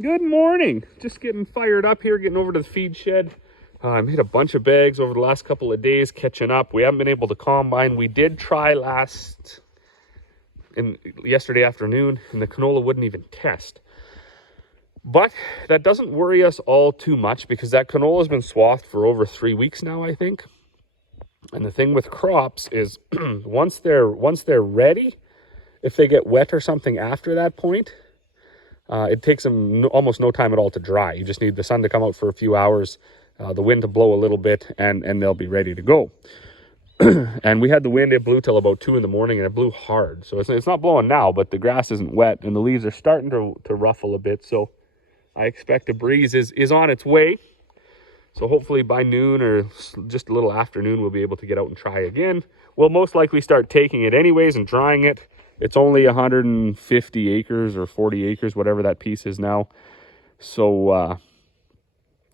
Good morning. Just getting fired up here, getting over to the feed shed. I made a bunch of bags over the last couple of days, catching up. We haven't been able to combine. We did try yesterday afternoon, and the canola wouldn't even test. But that doesn't worry us all too much because that canola has been swathed for over 3 weeks now, I think. And the thing with crops is once they're ready, if they get wet or something after that point, it takes them almost no time at all to dry. You just need the sun to come out for a few hours, the wind to blow a little bit, and they'll be ready to go. And we had the wind, it blew till about 2 in the morning, and it blew hard. So it's not blowing now, but the grass isn't wet, and the leaves are starting to ruffle a bit. So I expect a breeze is on its way. So hopefully by noon or just a little afternoon, we'll be able to get out and try again. We'll most likely start taking it anyways and drying it. It's only 150 acres or 40 acres, whatever that piece is now. So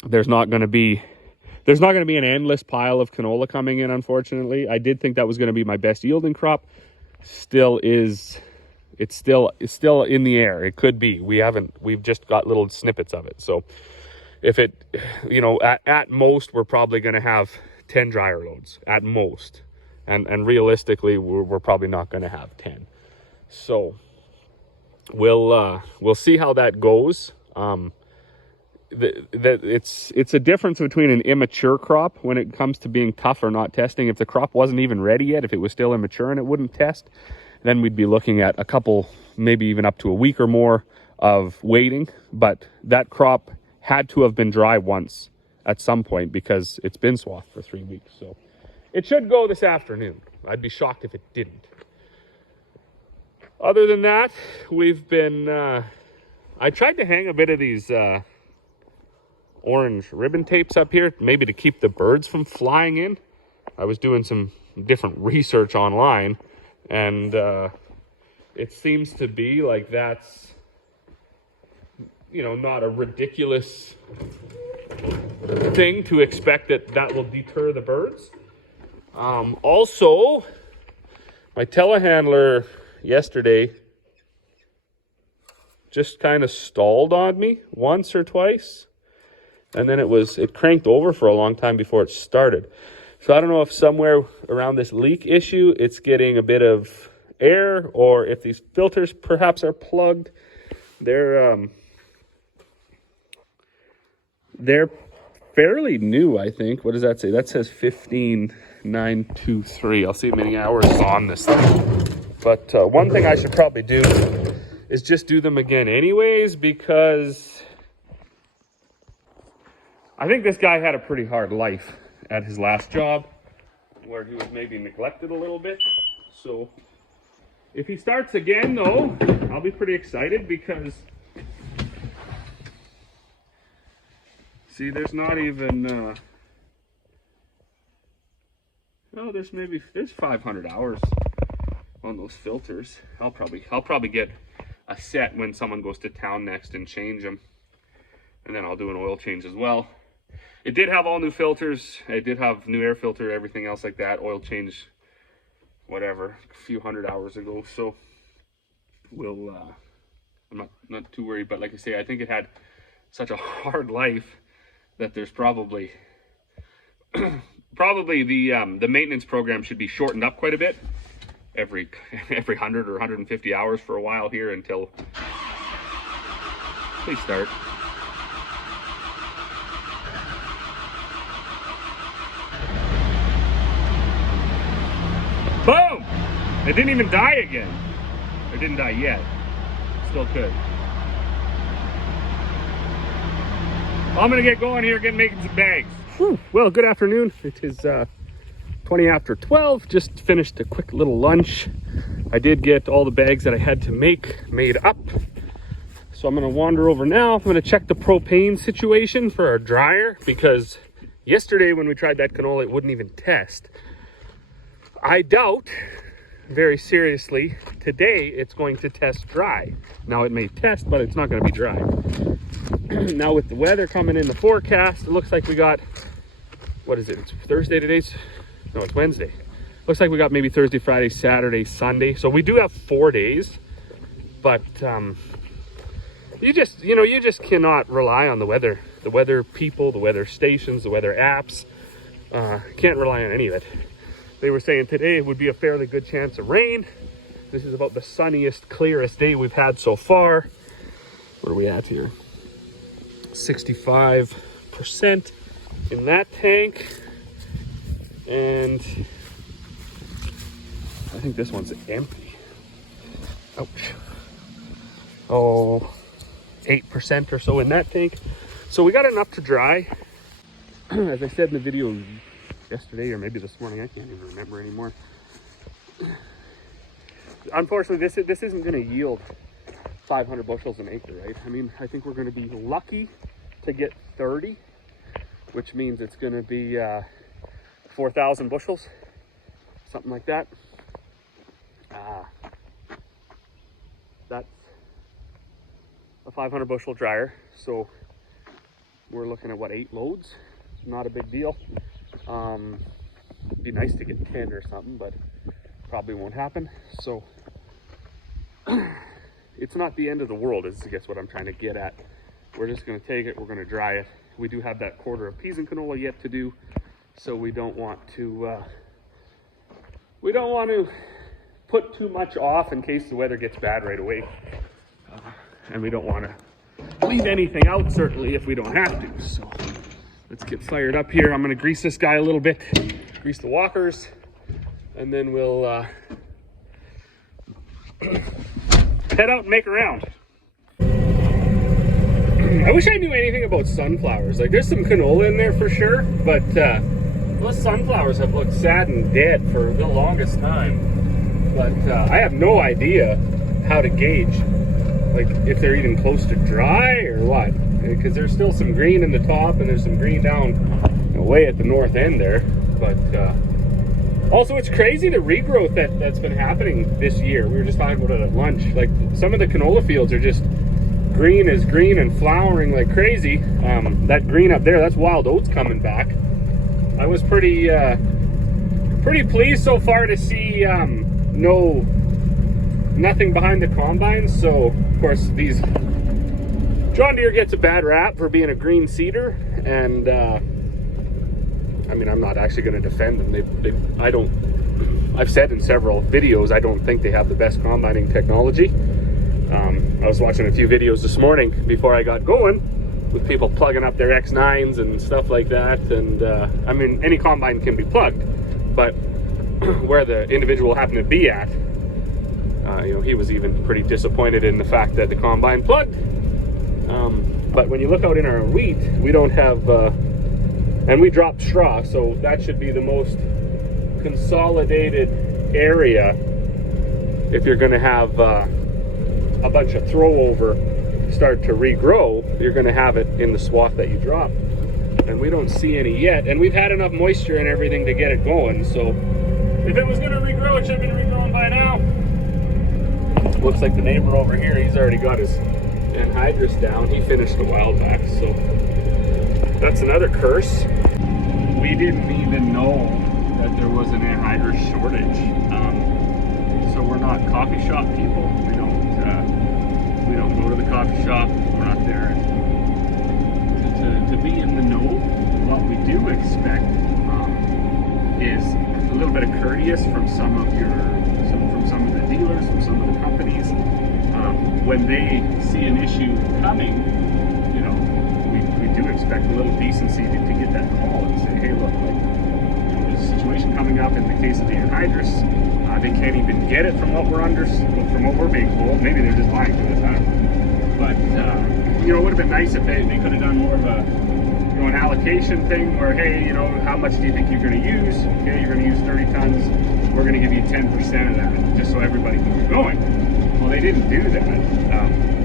there's not going to be an endless pile of canola coming in, unfortunately. I did think that was going to be my best yielding crop. It's still in the air. It could be. We've just got little snippets of it. So if it, at most, we're probably going to have 10 dryer loads at most. And realistically, we're probably not going to have 10. So we'll see how that goes. It's a difference between an immature crop when it comes to being tough or not testing. If the crop wasn't even ready yet, if it was still immature and it wouldn't test, then we'd be looking at a couple, maybe even up to a week or more of waiting. But that crop had to have been dry once at some point because it's been swathed for 3 weeks. So it should go this afternoon. I'd be shocked if it didn't. Other than that, we've been, I tried to hang a bit of these orange ribbon tapes up here, maybe to keep the birds from flying in. I was doing some different research online, and it seems to be like that's, not a ridiculous thing to expect that will deter the birds. Also, my telehandler yesterday just kind of stalled on me once or twice, and then it cranked over for a long time before it started. So I don't know if somewhere around this leak issue it's getting a bit of air, or if these filters perhaps are plugged. They're fairly new, I think. What does that say? That says 15923. I'll see how many hours is on this thing. But one thing I should probably do is just do them again anyways, because I think this guy had a pretty hard life at his last job where he was maybe neglected a little bit. So if he starts again, though, I'll be pretty excited because, see, there's not even, there's 500 hours on those filters. I'll probably get a set when someone goes to town next and change them, and then I'll do an oil change as well. It did have all new filters. It did have new air filter, everything else like that. Oil change, whatever, a few hundred hours ago. So we'll I'm not too worried, but like I say, I think it had such a hard life that there's probably the maintenance program should be shortened up quite a bit. Every 100 or 150 hours for a while here until, please start. Boom! It didn't even die again. Or didn't die yet. Still could. I'm gonna get going here, making some bags. Whew. Well, good afternoon. It is 20 after 12, just finished a quick little lunch. I did get all the bags that I had to make made up. So I'm gonna wander over now. I'm gonna check the propane situation for our dryer, because yesterday when we tried that canola, it wouldn't even test. I doubt very seriously today it's going to test dry. Now it may test, but it's not gonna be dry. Now with the weather coming in the forecast, it looks like we got, what is it? It's Thursday today? No, it's Wednesday. Looks like we got maybe Thursday, Friday, Saturday, Sunday. So we do have 4 days, but you just cannot rely on the weather people, the weather stations, the weather apps. Can't rely on any of it. They were saying today it would be a fairly good chance of rain. This is about the sunniest, clearest day we've had so far. What are we at here? 65% in that tank. And I think this one's empty. Ouch. Oh, 8% or so in that tank. So we got enough to dry. As I said in the video yesterday, or maybe this morning, I can't even remember anymore. Unfortunately, this isn't going to yield 500 bushels an acre, right? I mean, I think we're going to be lucky to get 30, which means it's going to be 4,000 bushels, something like that. That's a 500 bushel dryer, so we're looking at what, 8 loads? Not a big deal. It'd be nice to get 10 or something, but probably won't happen. So it's not the end of the world, is I guess what I'm trying to get at. We're just going to take it, we're going to dry it. We do have that quarter of peas and canola yet to do, so we don't want to put too much off in case the weather gets bad right away. And we don't want to leave anything out, certainly, if we don't have to. So let's get fired up here. I'm going to grease this guy a little bit, grease the walkers, and then we'll head out and make a round. I wish I knew anything about sunflowers. Like, there's some canola in there for sure, but those sunflowers have looked sad and dead for the longest time. But I have no idea how to gauge, like, if they're even close to dry or what. Because there's still some green in the top and there's some green down way at the north end there. But also, it's crazy the regrowth that's been happening this year. We were just talking about it at lunch. Like, some of the canola fields are just green as green and flowering like crazy. That green up there, that's wild oats coming back. I was pretty pleased so far to see nothing behind the combines. So of course these John Deere gets a bad rap for being a green seeder, and I mean, I'm not actually going to defend them. I've said in several videos I don't think they have the best combining technology. I was watching a few videos this morning before I got going with people plugging up their X9s and stuff like that, and I mean, any combine can be plugged, but where the individual happened to be at, he was even pretty disappointed in the fact that the combine plugged. But when you look out in our wheat, we don't have, and we dropped straw, so that should be the most consolidated area. If you're going to have a bunch of throwover start to regrow, you're going to have it in the swath that you dropped, and we don't see any yet. And we've had enough moisture and everything to get it going, so if it was going to regrow, it should have been regrowing by now. Looks like the neighbor over here, he's already got his Anhydrous down. He finished a while back, so that's another curse. We didn't even know that there was an Anhydrous shortage. So we're not coffee shop people. We don't go to the coffee shop. We're not there to be in the know. What we do expect is a little bit of courteous from some of the dealers, from some of the companies. When they see an issue coming, we do expect a little decency to get that call and say, hey, look, like, there's a situation coming up in the case of the Anhydrous. They can't even get it from what we're being told. Maybe they're just lying to us, I don't know. But it would have been nice if they could have done more of an allocation thing where, hey, how much do you think you're going to use? Okay, you're going to use 30 tons. We're going to give you 10% of that, just so everybody can get going. Well, they didn't do that.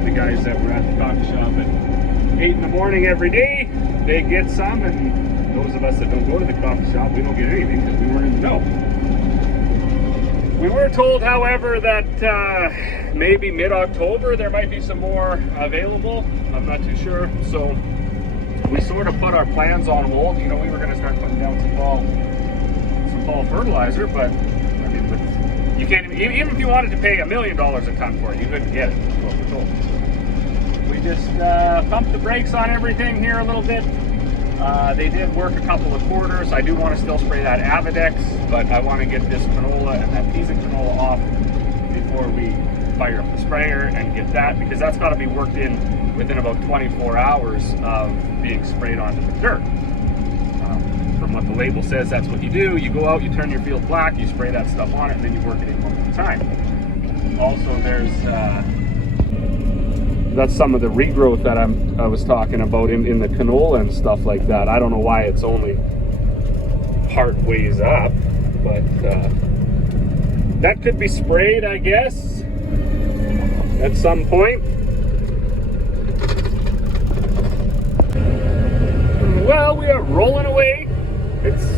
The guys that were at the coffee shop at 8 in the morning every day, they get some, and those of us that don't go to the coffee shop, we don't get anything because we weren't in the know. We were told, however, that maybe mid-October there might be some more available. I'm not too sure. So we sort of put our plans on hold. We were going to start putting down some fall fertilizer, but I mean, you can't even if you wanted to pay $1 million a ton for it, you couldn't get it. That's what we're told. We just pumped the brakes on everything here a little bit. They did work a couple of quarters. I do want to still spray that Avidex, but I want to get this canola and that piece of canola off before we fire up the sprayer and get that, because that's got to be worked in within about 24 hours of being sprayed onto the dirt. From what the label says, that's what you do. You go out, you turn your field black, you spray that stuff on it, and then you work it in one at a time. Also, there's that's some of the regrowth that I was talking about in the canola and stuff like that. I don't know why it's only part ways up, but that could be sprayed, I guess, at some point. Well, we are rolling away. It's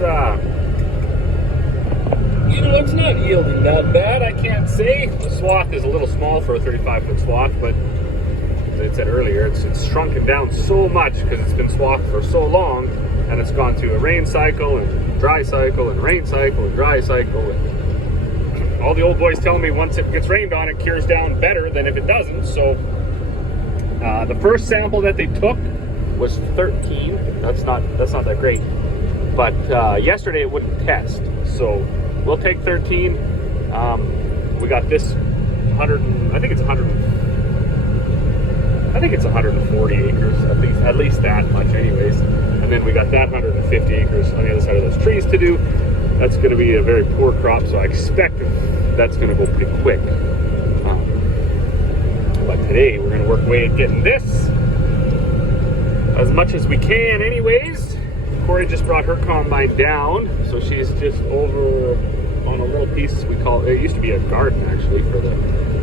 you know, it's not yielding that bad, I can't say. The swath is a little small for a 35-foot swath, but as I said earlier, it's shrunken down so much because it's been swathed for so long, and it's gone through a rain cycle and dry cycle and rain cycle and dry cycle. And all the old boys tell me once it gets rained on, it cures down better than if it doesn't. So the first sample that they took was 13. That's not that great. But yesterday it wouldn't test, so we'll take 13. We got this 100. I think it's 100. I think it's 140 acres, at least that much anyways. And then we got that 150 acres on the other side of those trees to do. That's going to be a very poor crop, so I expect that's going to go pretty quick. But today we're going to work away at getting this as much as we can anyways. Corey just brought her combine down, so she's just over on a little piece we call, it used to be a garden actually for the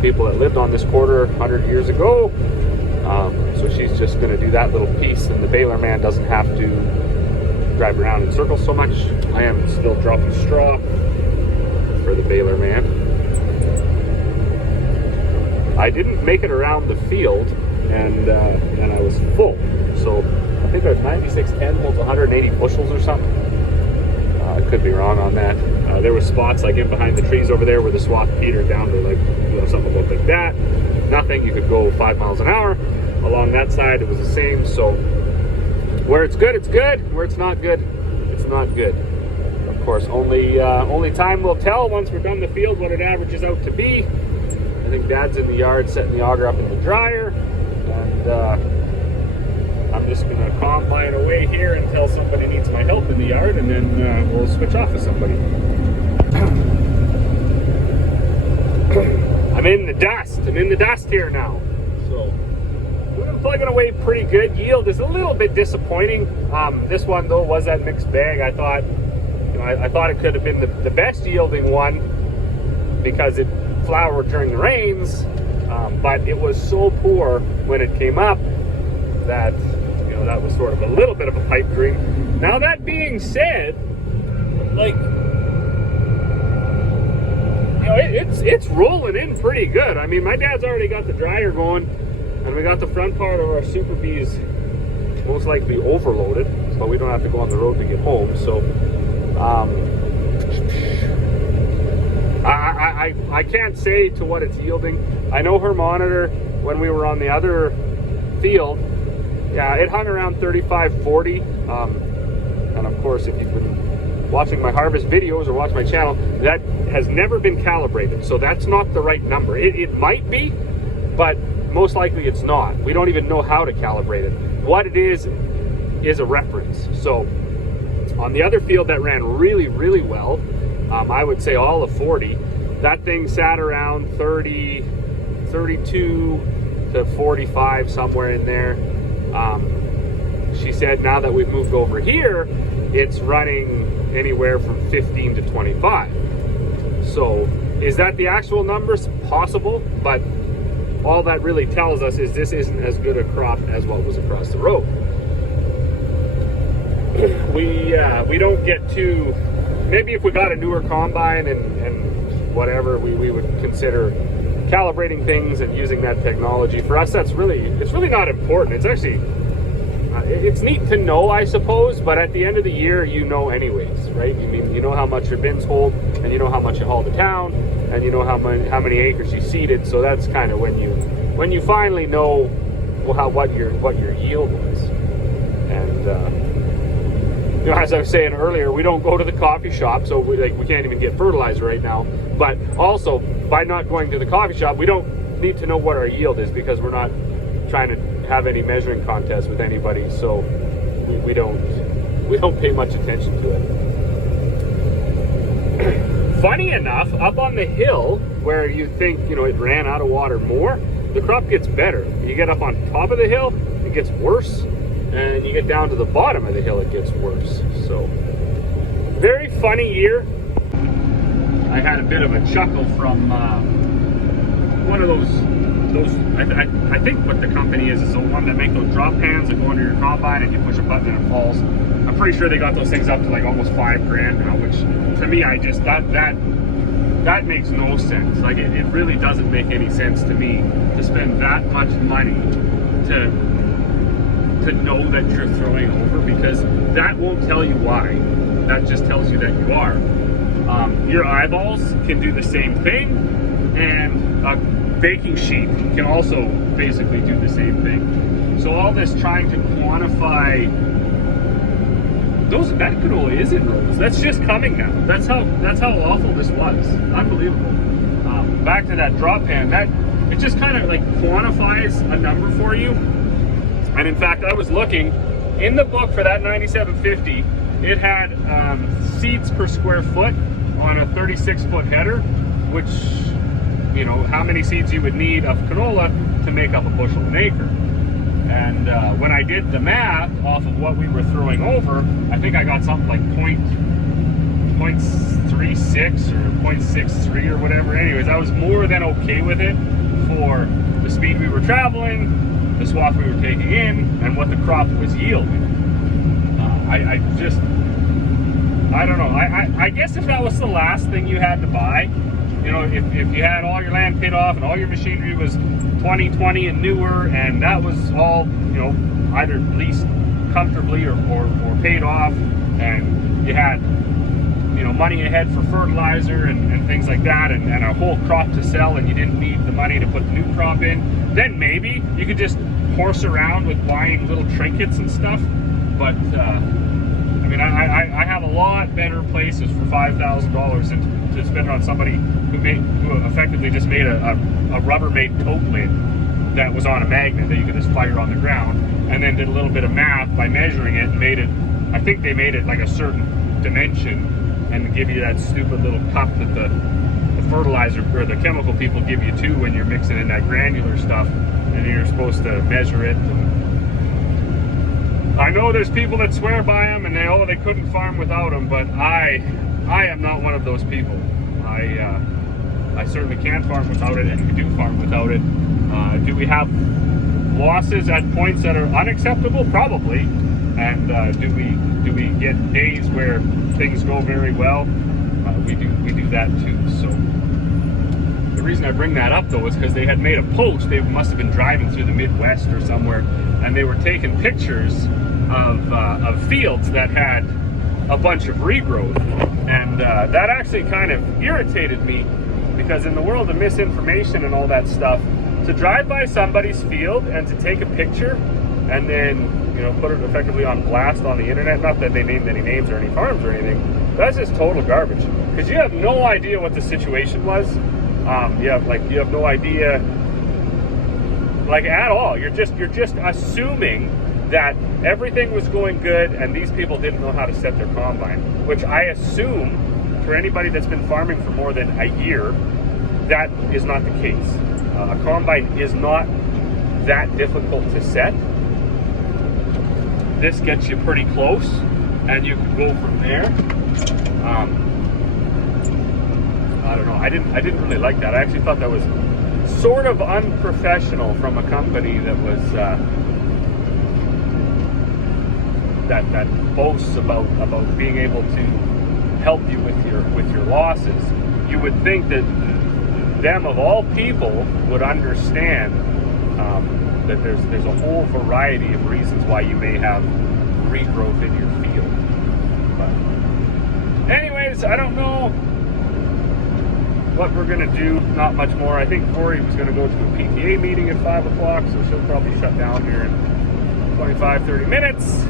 people that lived on this quarter 100 years ago. So she's just going to do that little piece, and the baler man doesn't have to drive around in circles so much. I am still dropping straw for the baler man. I didn't make it around the field, and I was full. So I think I was 96 10 holds 180 bushels or something. I could be wrong on that. There were spots like in behind the trees over there where the swath petered down to like, you know, something looked like that. Nothing. You could go 5 miles an hour. Along that side, it was the same. So where it's good, it's good. Where it's not good, it's not good. Of course, only time will tell once we're done the field what it averages out to be. I think Dad's in the yard setting the auger up in the dryer, and I'm just going to combine away here until somebody needs my help in the yard, and then we'll switch off with somebody. I'm in the dust. I'm in the dust here now. So we've been plugging away pretty good. Yield is a little bit disappointing. This one though was that mixed bag. I thought, you know, I thought it could have been the best yielding one because it flowered during the rains, but it was so poor when it came up that, you know, that was sort of a little bit of a pipe dream. Now that being said, like, you know, it's rolling in pretty good. I mean, my dad's already got the dryer going, and we got the front part of our Super Bees most likely overloaded, so we don't have to go on the road to get home. So I can't say to what it's yielding. I know her monitor when we were on the other field, yeah, it hung around 35, 40. And of course, if you've been watching my harvest videos or watch my channel, that has never been calibrated. So that's not the right number. It might be, but most likely it's not. We don't even know how to calibrate it. What it is a reference. So on the other field that ran really, really well, I would say all of 40, that thing sat around 30, 32 to 45, somewhere in there. She said now that we've moved over here, it's running anywhere from 15 to 25. So is that the actual numbers? Possible, but all that really tells us is this isn't as good a crop as what was across the road. We don't get to, maybe if we got a newer combine and whatever, we would consider calibrating things and using that technology. For us, it's really not important. It's actually, it's neat to know, I suppose, but at the end of the year, you know anyways, right? I mean, you know how much your bins hold, and you know how much you haul to town, and you know how many acres you seeded. So that's kind of when you finally know what your yield was. And as I was saying earlier, we don't go to the coffee shop, so we can't even get fertilizer right now. But also, by not going to the coffee shop, we don't need to know what our yield is, because we're not trying to have any measuring contest with anybody. So we don't pay much attention to it. Funny enough, up on the hill where you think it ran out of water more, the crop gets better. You get up on top of the hill, it gets worse. And you get down to the bottom of the hill, it gets worse. So, very funny year. I had a bit of a chuckle from one of those. I think what the company is the one that make those drop pans that go under your combine and you push a button and it falls. I'm pretty sure they got those things up to like almost $5,000 now, which to me, I just that makes no sense. Like it really doesn't make any sense to me to spend that much money to know that you're throwing over, because that won't tell you why. That just tells you that you are. Your eyeballs can do the same thing, and a baking sheet can also basically do the same thing. So all this trying to quantify that canola is in rows. That's just coming now. That's how awful this was. Unbelievable. Back to that drop pan, that it just kind of like quantifies a number for you. And in fact, I was looking in the book for that 9750. It had seeds per square foot on a 36-foot header, which, how many seeds you would need of canola to make up a bushel an acre. And when I did the math off of what we were throwing over, I think I got something like 0.36 or 0.63 or whatever. Anyways, I was more than okay with it for the speed we were traveling, the swath we were taking in, and what the crop was yielding. I don't know. I guess if that was the last thing you had to buy, if you had all your land paid off and all your machinery was 2020 and newer, and that was all, either leased comfortably or paid off, and you had, money ahead for fertilizer and things like that, and a whole crop to sell, and you didn't need the money to put the new crop in, then maybe you could just horse around with buying little trinkets and stuff. But I have a lot better places for $5,000 to spend on somebody who effectively just made a Rubbermaid tote lid that was on a magnet that you could just fire on the ground, and then did a little bit of math by measuring it and made it. I think they made it like a certain dimension, and give you that stupid little cup that the fertilizer or the chemical people give you too when you're mixing in that granular stuff, and you're supposed to measure it. And I know there's people that swear by them and they couldn't farm without them, but I am not one of those people. I certainly can't farm without it, and we do farm without it. Do we have losses at points that are unacceptable? Probably. And do we get days where things go very well? We do that too. So the reason I bring that up though is because they had made a post. They must have been driving through the Midwest or somewhere, and they were taking pictures of fields that had a bunch of regrowth, and that actually kind of irritated me, because in the world of misinformation and all that stuff, to drive by somebody's field and to take a picture and then put it effectively on blast on the internet, not that they named any names or any farms or anything, that's just total garbage, because you have no idea what the situation was. You have no idea at all. You're just assuming that everything was going good and these people didn't know how to set their combine, which I assume for anybody that's been farming for more than a year, that is not the case. A combine is not that difficult to set. This gets you pretty close, and you can go from there. I don't know. I didn't really like that. I actually thought that was sort of unprofessional from a company that was that boasts about being able to help you with your losses. You would think that them of all people would understand that there's a whole variety of reasons why you may have regrowth in your field. But anyways, I don't know what we're going to do. Not much more. I think Corey was going to go to a PTA meeting at 5 o'clock, so she'll probably shut down here in 25-30 minutes.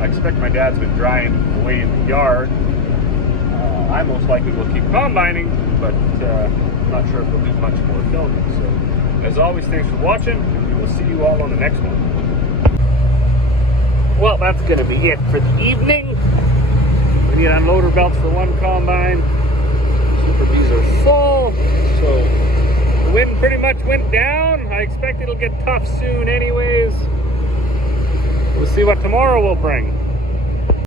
I expect my dad's been drying away in the yard. I most likely will keep combining, but I'm not sure if we'll do much more filming. So, as always, thanks for watching, and we will see you all on the next one. Well, that's going to be it for the evening. We need unloader belts for one combine. Super Bs are full, so the wind pretty much went down. I expect it'll get tough soon anyways. We'll see what tomorrow will bring.